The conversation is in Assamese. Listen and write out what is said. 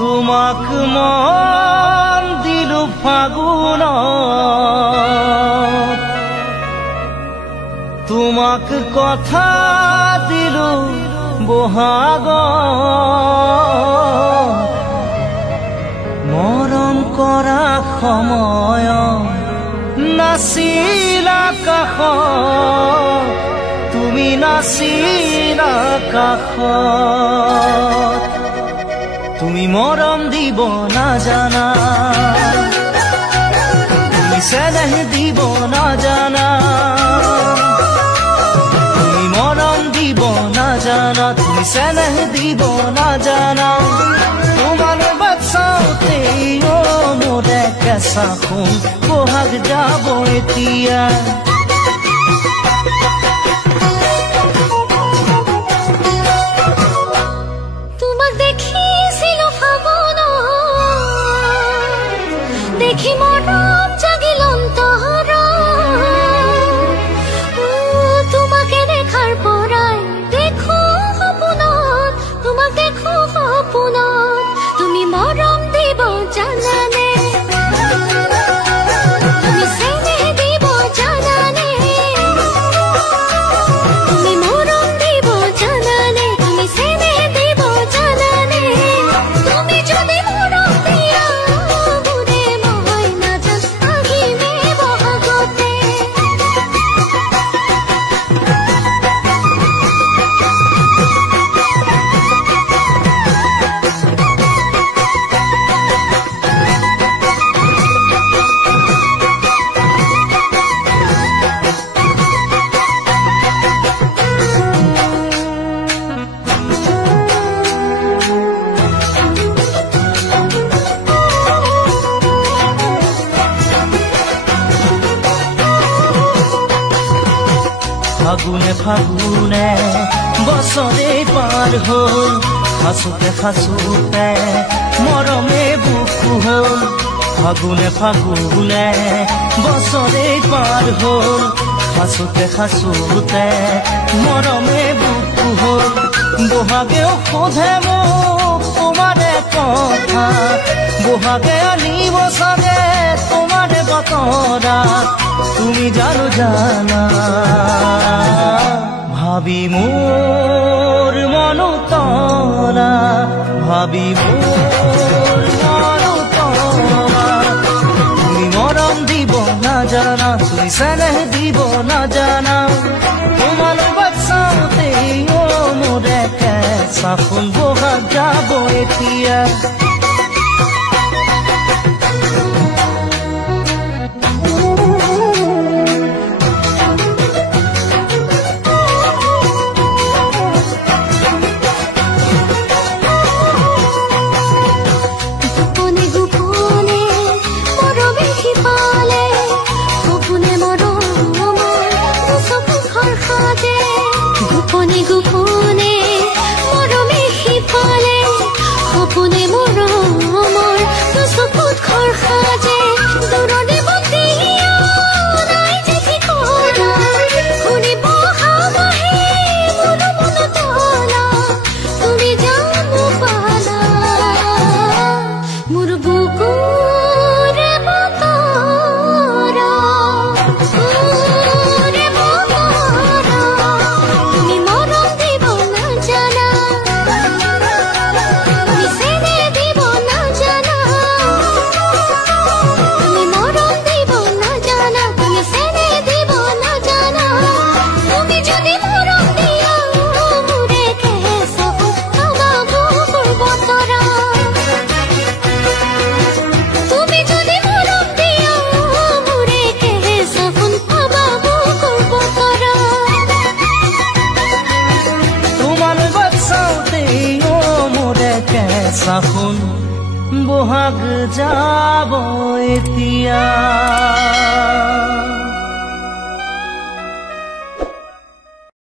তোমাক মন দিলো ফাগুন তোমাক কথা দিলো বহাগ মৰম কৰা সময় নাছিলা কাষত তুমি নাছিলা কাষত তুমি মৰম দিব নাজানা তুমি চেনেহ দিব নাজানা তুমি মৰম দিব নাজানা তুমি চেনেহ দিব নাজানা তোমার বাচ্চাতে ও মোরে কেঁচা খুন বহাগ যাব এতিয়া দেখি মরম জাগিল অন্তর তোমাকে দেখার পরাই দেখো সপোনত তোমাক দেখো সপোনত তুমি মরম দিব জানানে তুমি চেনেহ দিব জানানে তুমি মরম দিব জানানে তুমি চেনেহ দিব জানানে তুমি যদি মরম দিয়া ফাগুনে ফাগুনে বছৰে পাৰ হ'ল খাচোতে খাচোতে মৰমে বুকু হ'ল ফাগুনে ফাগুনে বছৰে পাৰ হ'ল খাচোতে খাচোতে মৰমে বুকু হ'ল বহাগেও সোধে মোক তোমাৰে কথা বহাগে আনিব চাগে তোমাৰে বতৰা তুমি জানো জানা ভাবি মোর মন তরা ভাবি মোর মন তরা তুমি মরম দিব না জানা তুমি চেনেহ দিব না জানা তোমার বাচ্চাতে ও মোরে কেঁচা ফুল বহাগ যাব এতিয়া গোপনে গোপনে মৰমে সিফালে সপোনে মৰমৰ চকুত ঘৰ সাজে দূৰতে বতিয়া নাই যে ঠিকনা শুনিব সাবাহে মোৰ মন তলা তুমি জানো পালা মোৰ বুকুৰে বতৰা সাফুন বহাগ যাব এতিয়া